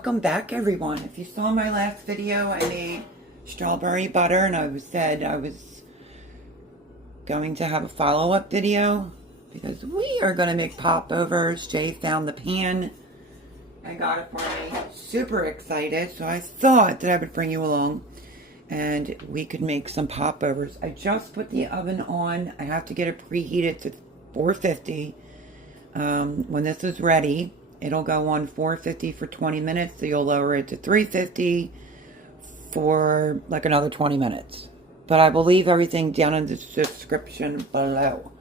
Welcome back, everyone. If you saw my last video, I made strawberry butter and I said I was going to have a follow-up video because we are going to make popovers. Jay found the pan and got it for me. Super excited, so I thought that I would bring you along and we could make some popovers. I just put the oven on. I have to get it preheated to 450. When this is ready, it'll go on 450 for 20 minutes, so you'll lower it to 350 for like another 20 minutes. But I will leave everything down in the description below.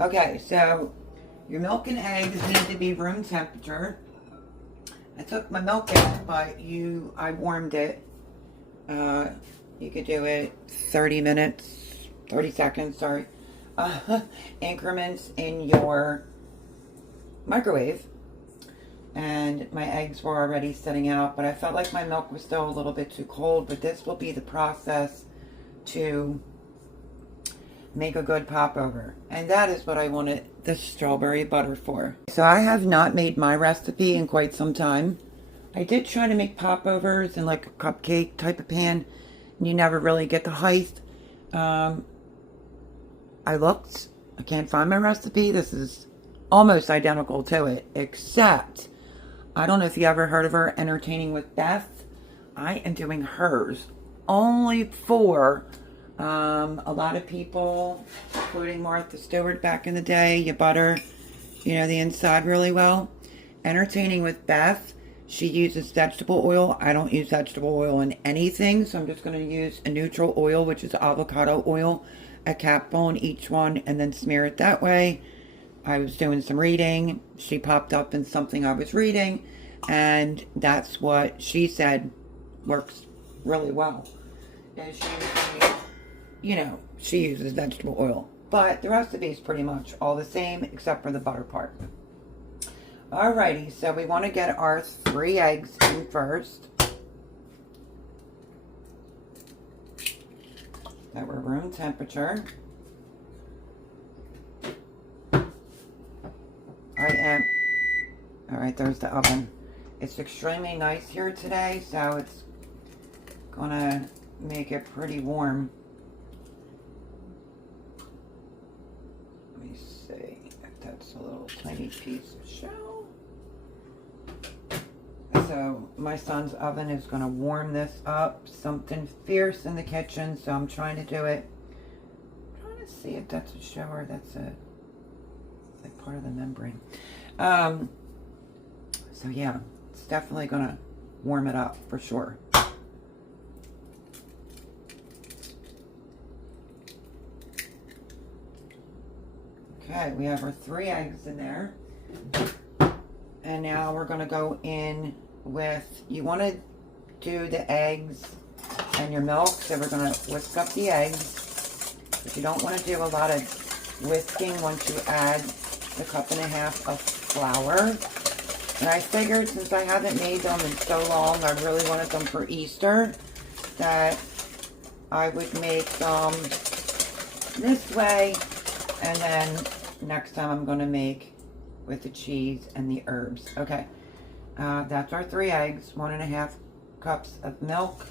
Okay, so your milk and eggs need to be room temperature. I took my milk out, but I warmed it. You could do it 30 seconds, sorry. Increments in your microwave. And my eggs were already setting out, but I felt like my milk was still a little bit too cold. But this will be the process to make a good popover, and that is what I wanted the strawberry butter for. So I have not made my recipe in quite some time. I did try to make popovers in like a cupcake type of pan, and you never really get the height. I can't find my recipe. This is almost identical to it, except I don't know if you ever heard of her, Entertaining with Beth. I am doing hers only for a lot of people, including Martha Stewart back in the day. You butter, the inside really well. Entertaining with Beth, she uses vegetable oil. I don't use vegetable oil in anything, so I'm just going to use a neutral oil, which is avocado oil, a capful on each one, and then smear it that way. I was doing some reading. She popped up in something I was reading, and that's what she said works really well. And she uses vegetable oil. But the recipe is pretty much all the same except for the butter part. Alrighty, so we want to get our 3 eggs in first. That were room temperature. Alright, there's the oven. It's extremely nice here today, so it's gonna make it pretty warm. Let me see if that's a little tiny piece of shell. So my son's oven is gonna warm this up. Something fierce in the kitchen, so I'm trying to do it. I'm trying to see if that's a shell or that's like part of the membrane. So yeah, it's definitely gonna warm it up for sure. Okay, we have our 3 eggs in there. And now we're gonna go in with, you wanna do the eggs and your milk, so we're gonna whisk up the eggs. But you don't wanna do a lot of whisking once you add the 1.5 cups of flour. And I figured since I haven't made them in so long, I really wanted them for Easter, that I would make them this way, and then next time I'm going to make with the cheese and the herbs. Okay, that's our 3 eggs, 1.5 cups of milk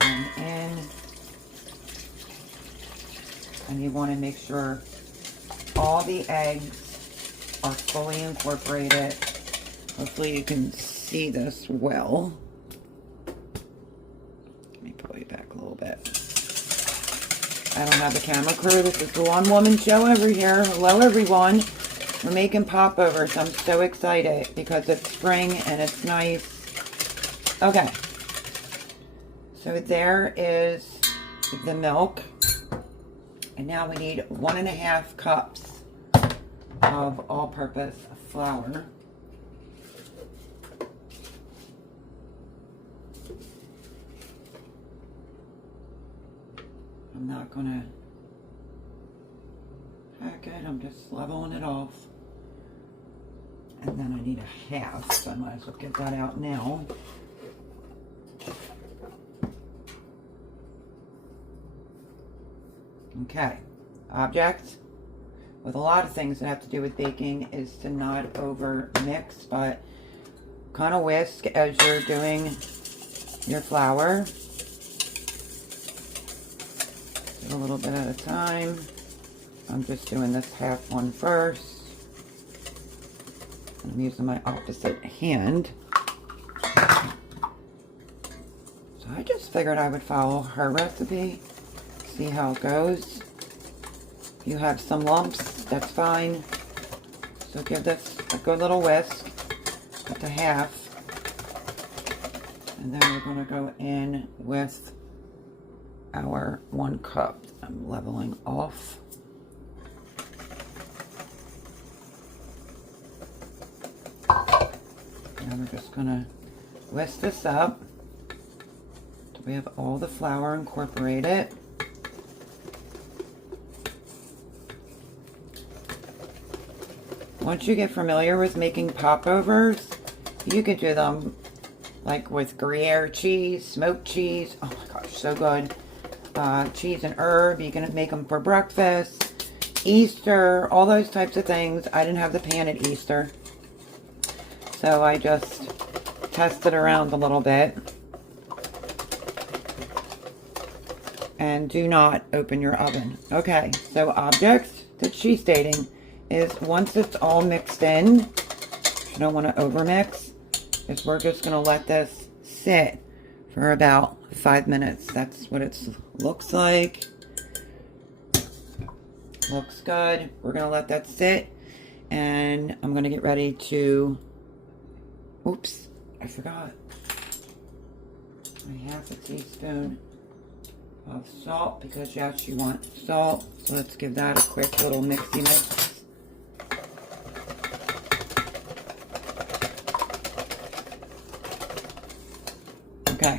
going in, and you want to make sure all the eggs are fully incorporated. Hopefully you can see this well. Let me pull you back a little bit. I don't have the camera crew. This is the one-woman show over here. Hello, everyone. We're making popovers. I'm so excited because it's spring and it's nice. Okay. So there is the milk. And now we need 1.5 cups of all-purpose flour. I'm not gonna pack it, I'm just leveling it off. And then I need a half, so I might as well get that out now. Okay, object with a lot of things that have to do with baking is to not over mix, but kind of whisk as you're doing your flour. Do a little bit at a time. I'm just doing this half one first. I'm using my opposite hand. So I just figured I would follow her recipe, see how it goes. If you have some lumps, that's fine. So give this a good little whisk, cut to half. And then we're gonna go in with our 1 cup. I'm leveling off. Now we're just gonna whisk this up till we have all the flour incorporated. Once you get familiar with making popovers, you could do them like with Gruyere cheese, smoked cheese. Oh my gosh, so good. Cheese and herb, you can make them for breakfast, Easter, all those types of things. I didn't have the pan at Easter, so I just tested around a little bit. And do not open your oven. Okay, so objects that she's stating is once it's all mixed in, you don't want to overmix, is we're just going to let this sit for about 5 minutes. That's what it looks like. Looks good. We're going to let that sit, and I'm going to get ready to, oops, I forgot. A half a teaspoon of salt, because yes, you want salt. So let's give that a quick little mixy mix. Okay,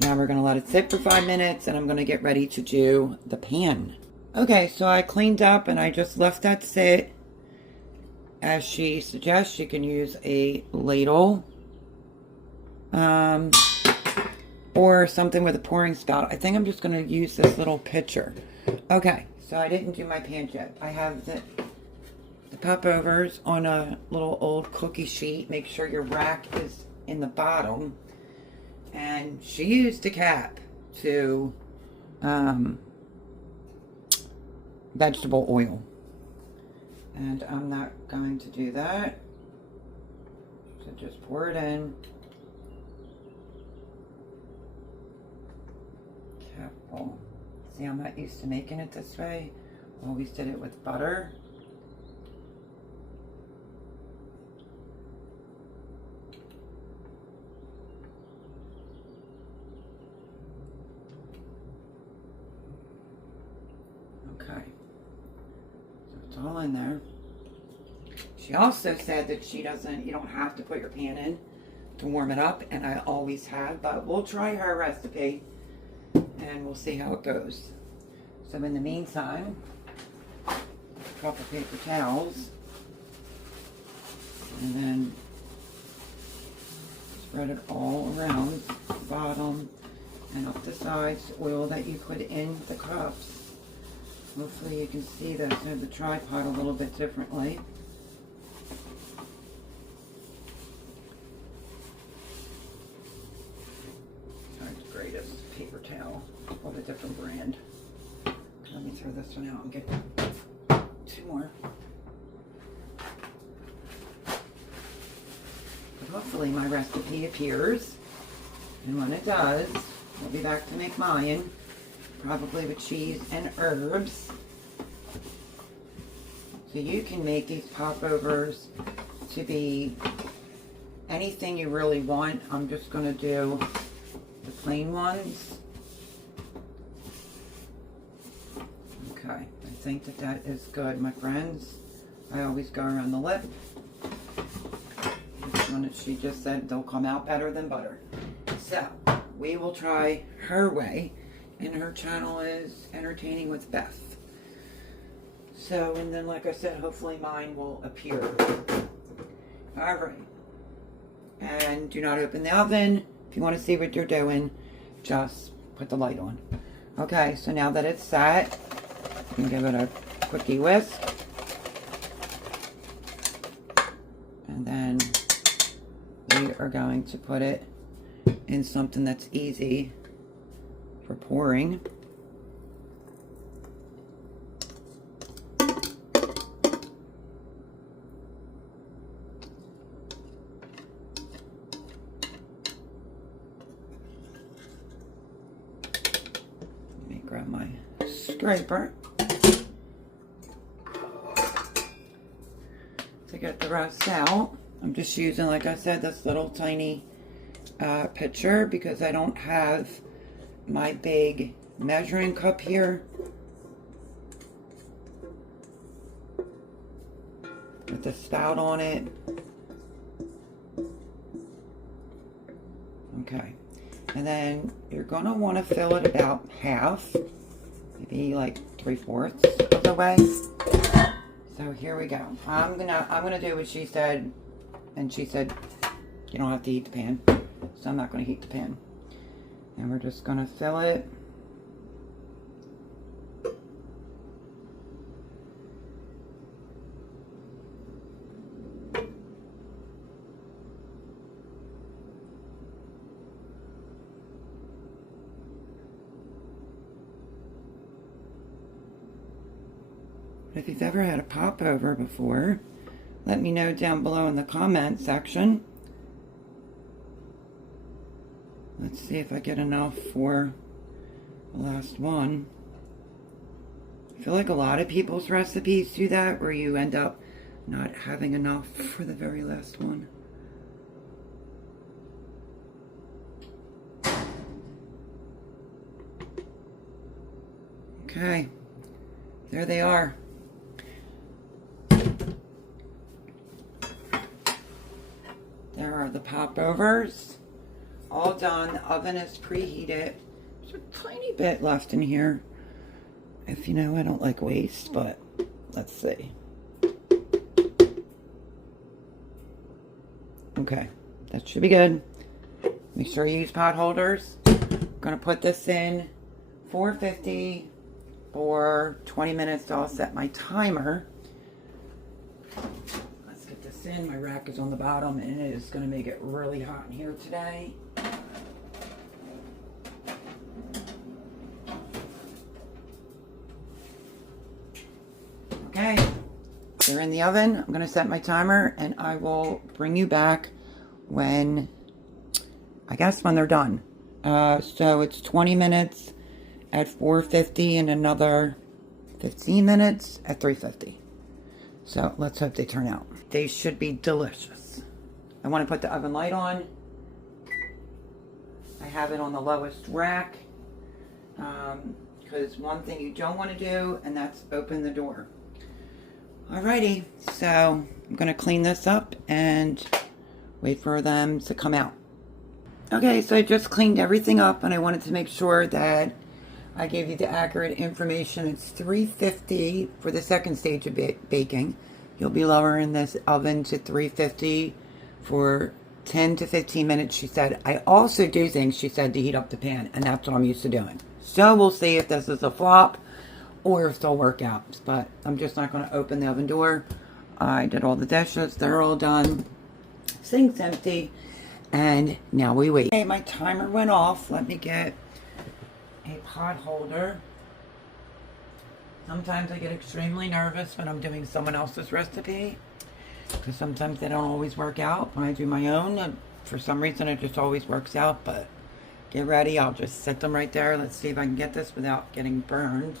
now we're going to let it sit for 5 minutes, and I'm going to get ready to do the pan. Okay, so I cleaned up and I just left that sit. As she suggests, you can use a ladle or something with a pouring spout. I think I'm just going to use this little pitcher. Okay, so I didn't do my pan yet. I have the popovers on a little old cookie sheet. Make sure your rack is in the bottom. And she used a cap to vegetable oil. And I'm not going to do that. So just pour it in. Careful. See, I'm not used to making it this way. Always did it with butter. Okay, so it's all in there. She also said that you don't have to put your pan in to warm it up, and I always have, but we'll try her recipe and we'll see how it goes. So in the meantime, a couple paper towels, and then spread it all around the bottom and up the sides, oil that you put in the cups. Hopefully you can see this in the tripod a little bit differently. Not the greatest paper towel of a different brand. Let me throw this one out and get 2 more. But hopefully my recipe appears, and when it does, I'll be back to make mine. Probably with cheese and herbs. So you can make these popovers to be anything you really want. I'm just going to do the plain ones. Okay, I think that is good, my friends. I always go around the lip. This one, she just said they'll come out better than butter. So we will try her way. And her channel is Entertaining with Beth. So, and then like I said, hopefully mine will appear. Alright. And do not open the oven. If you want to see what you're doing, just put the light on. Okay, so now that it's set, you can give it a quickie whisk. And then we we are going to put it in something that's easy for pouring. Let me grab my scraper to get the rest out. I'm just using, like I said, this little tiny pitcher because I don't have my big measuring cup here with the spout on it. Okay, and then you're going to want to fill it about half, maybe like 3/4 of the way. So here we go. I'm gonna do what she said, and she said you don't have to heat the pan, so I'm not going to heat the pan. And we're just going to fill it. If you've ever had a popover before, let me know down below in the comment section. Let's see if I get enough for the last one. I feel like a lot of people's recipes do that, where you end up not having enough for the very last one. Okay, there they are. There are the popovers. All done. The oven is preheated. There's a tiny bit left in here. If you know, I don't like waste, but let's see. Okay, that should be good. Make sure you use pot holders. I'm gonna put this in 450 for 20 minutes. So I'll set my timer. Let's get this in. My rack is on the bottom, and it is gonna make it really hot in here today. Okay, they're in the oven. I'm going to set my timer, and I will bring you back when, I guess, when they're done. So it's 20 minutes at 450 and another 15 minutes at 350. So let's hope they turn out. They should be delicious. I want to put the oven light on. I have it on the lowest rack. Because one thing you don't want to do, and that's open the door. Alrighty, so I'm going to clean this up and wait for them to come out. Okay, so I just cleaned everything up, and I wanted to make sure that I gave you the accurate information. It's 350 for the second stage of baking. You'll be lowering this oven to 350 for 10 to 15 minutes, she said. I also do things, she said, to heat up the pan, and that's what I'm used to doing. So we'll see if this is a flop or if they'll work out. But I'm just not going to open the oven door. I did all the dishes. They're all done. Sink's empty. And now we wait. Okay, my timer went off. Let me get a pot holder. Sometimes I get extremely nervous when I'm doing someone else's recipe, because sometimes they don't always work out. When I do my own, for some reason it just always works out. But get ready. I'll just set them right there. Let's see if I can get this without getting burned.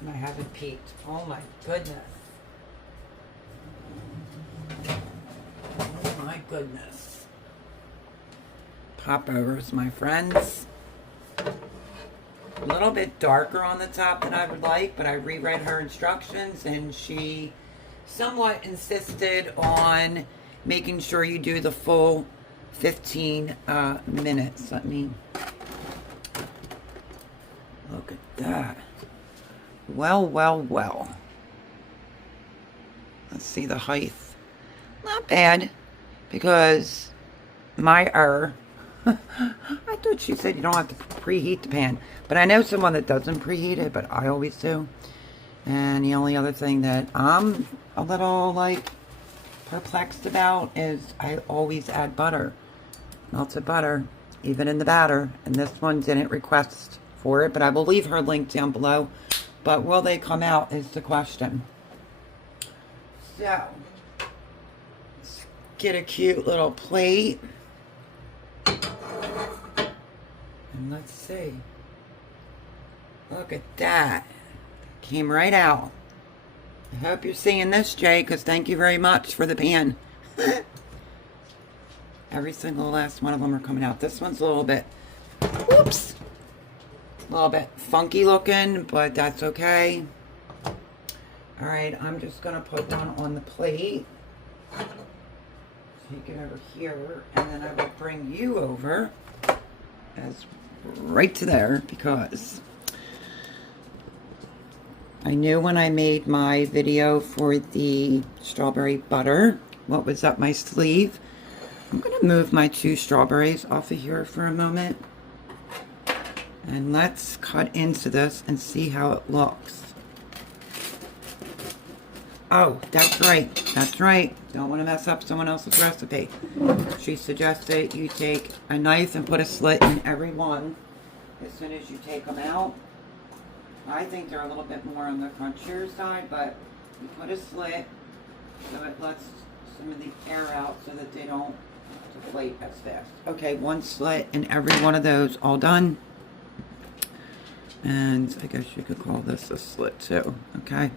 And I haven't peeked. Oh my goodness. Oh my goodness. Popovers, my friends. A little bit darker on the top than I would like, but I reread her instructions, and she somewhat insisted on making sure you do the full 15 minutes. Let me look at that. Well, well, well. Let's see the height. Not bad, because my error. I thought she said you don't have to preheat the pan, but I know someone that doesn't preheat it, but I always do. And the only other thing that I'm a little like perplexed about is I always add butter. Melted butter, even in the batter. And this one didn't request for it, but I will leave her link down below. But will they come out is the question. So, let's get a cute little plate. And let's see. Look at that. Came right out. I hope you're seeing this, Jay, because thank you very much for the pan. Every single last one of them are coming out. This one's a little bit, whoops, a little bit funky looking, but that's okay. All right, I'm just going to put one on the plate. Take it over here, and then I will bring you over as right to there, because I knew when I made my video for the strawberry butter what was up my sleeve. I'm going to move my 2 strawberries off of here for a moment. And let's cut into this and see how it looks. Oh, that's right. That's right. Don't want to mess up someone else's recipe. She suggested you take a knife and put a slit in every one as soon as you take them out. I think they're a little bit more on the crunchier side, but you put a slit so it lets some of the air out so that they don't deflate as fast. Okay, 1 slit in every one of those, all done. And I guess you could call this a slit too. Okay,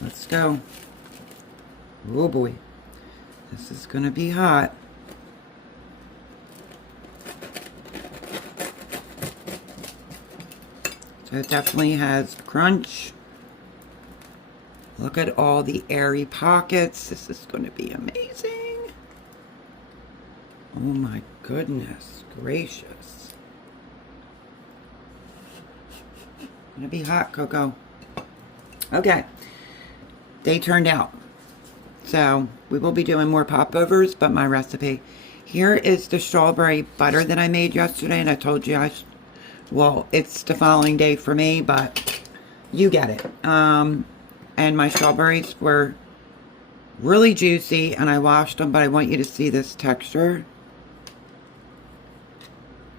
let's go. Oh boy, this is gonna be hot. So it definitely has crunch. Look at all the airy pockets. This is going to be amazing. Oh my goodness gracious. Gonna be hot, Coco. Okay. They turned out. So we will be doing more popovers, but my recipe. Here is the strawberry butter that I made yesterday, and I told you well, it's the following day for me, but you get it. And my strawberries were really juicy, and I washed them, but I want you to see this texture.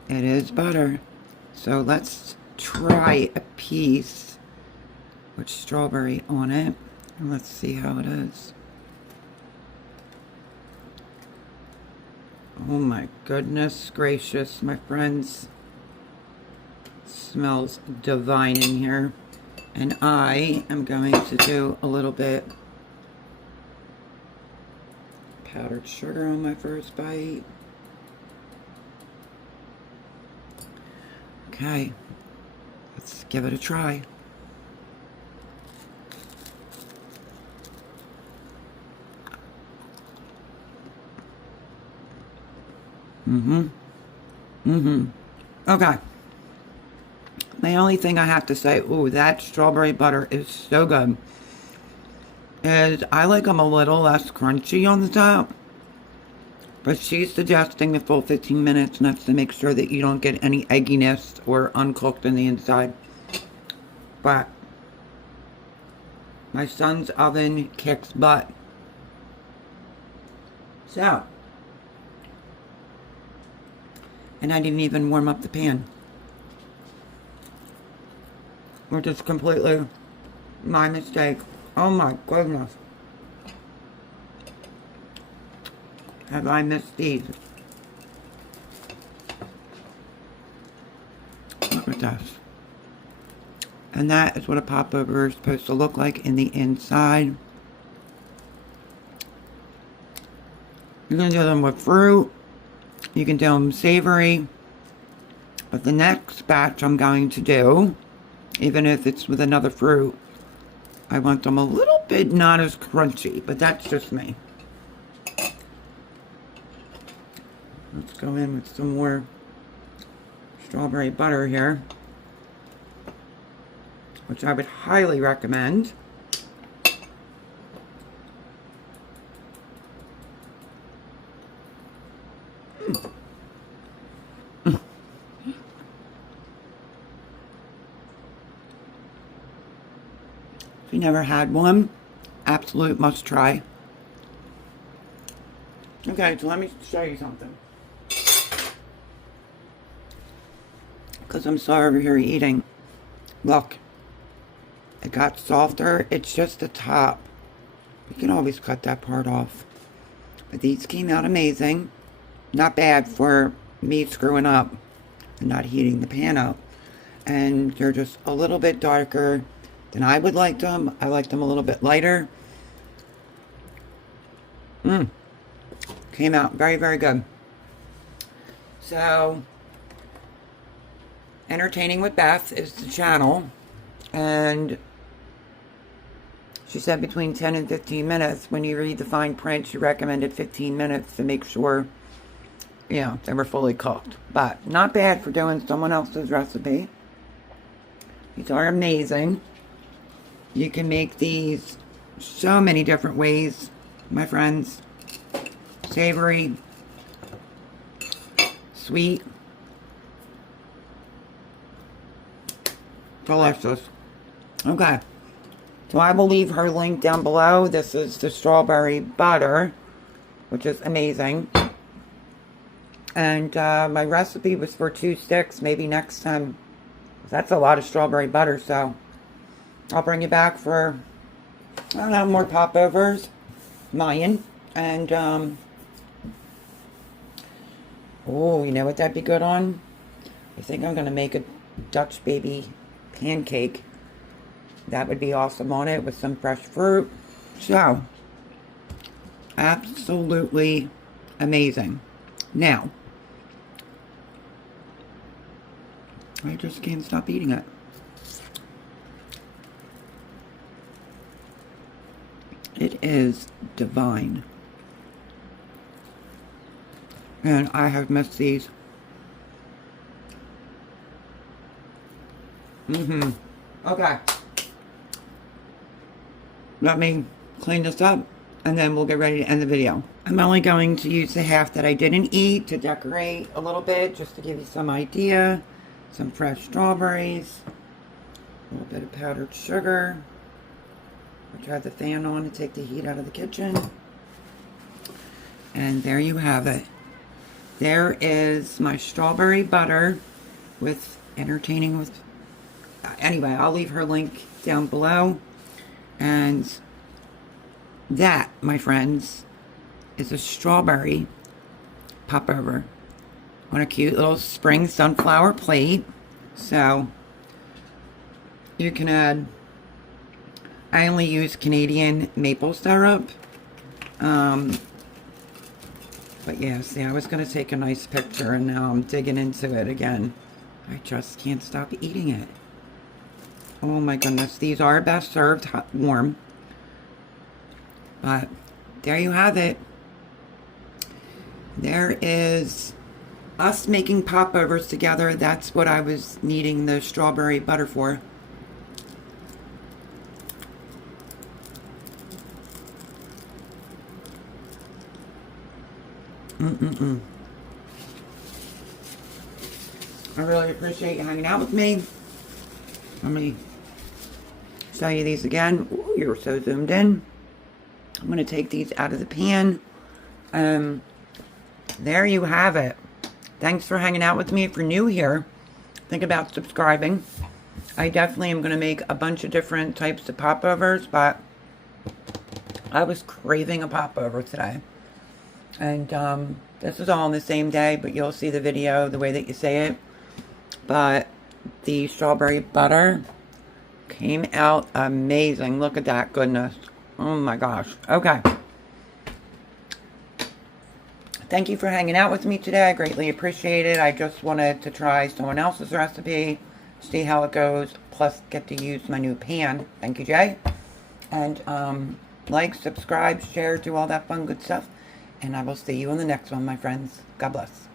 It is butter. So let's try a piece with strawberry on it, and let's see how it is. Oh my goodness gracious, my friends. Smells divine in here. And I am going to do a little bit powdered sugar on my first bite. Okay, let's give it a try. Okay. The only thing I have to say, ooh, that strawberry butter is so good, is I like them a little less crunchy on the top. But she's suggesting the full 15 minutes, and that's to make sure that you don't get any egginess or uncooked in the inside. But my son's oven kicks butt. So, and I didn't even warm up the pan, which is completely my mistake. Oh my goodness. Have I missed these? Look at this. And that is what a popover is supposed to look like in the inside. You can do them with fruit. You can do them savory. But the next batch I'm going to do, even if it's with another fruit, I want them a little bit not as crunchy, but that's just me. Let's go in with some more strawberry butter here, which I would highly recommend. If you never had one, absolute must try. Okay, so let me show you something. Because I'm sorry over here eating. Look. It got softer. It's just the top. You can always cut that part off. But these came out amazing. Not bad for me screwing up and not heating the pan up. And they're just a little bit darker than I would like them. I like them a little bit lighter. Came out very, very good. So, Entertaining with Beth is the channel. And she said between 10 and 15 minutes. When you read the fine print, she recommended 15 minutes to make sure, you know, they were fully cooked. But not bad for doing someone else's recipe. These are amazing. You can make these so many different ways, my friends. Savory, sweet, delicious. Okay. So I will leave her link down below. This is the strawberry butter, which is amazing. And my recipe was for 2 sticks. Maybe next time. That's a lot of strawberry butter, so I'll bring you back for, I don't know, more popovers. Mayan. And, oh, you know what that'd be good on? I think I'm going to make a Dutch baby pancake. That would be awesome on it with some fresh fruit. So, absolutely amazing. Now, I just can't stop eating it. It is divine. And I have missed these. Okay. Let me clean this up and then we'll get ready to end the video. I'm only going to use the half that I didn't eat to decorate a little bit, just to give you some idea. Some fresh strawberries, a little bit of powdered sugar. I tried the fan on to take the heat out of the kitchen. And there you have it. There is my strawberry butter with Entertaining with... Anyway, I'll leave her link down below. And that, my friends, is a strawberry popover on a cute little spring sunflower plate. So you can add, I only use Canadian maple syrup. But yeah, see, I was going to take a nice picture and now I'm digging into it again. I just can't stop eating it. Oh my goodness, these are best served hot, warm. But there you have it. There is us making popovers together. That's what I was needing the strawberry butter for. I really appreciate you hanging out with me. Let me show you these again. Ooh, you're so zoomed in. I'm going to take these out of the pan. There you have it. Thanks for hanging out with me. If you're new here, think about subscribing. I definitely am going to make a bunch of different types of popovers, but I was craving a popover today. And this is all on the same day, but you'll see the video the way that you say it. But the strawberry butter came out amazing. Look at that goodness. Oh my gosh. Okay. Thank you for hanging out with me today. I greatly appreciate it. I just wanted to try someone else's recipe, see how it goes, plus get to use my new pan. Thank you, Jay. And like, subscribe, share, do all that fun good stuff. And I will see you on the next one, my friends. God bless.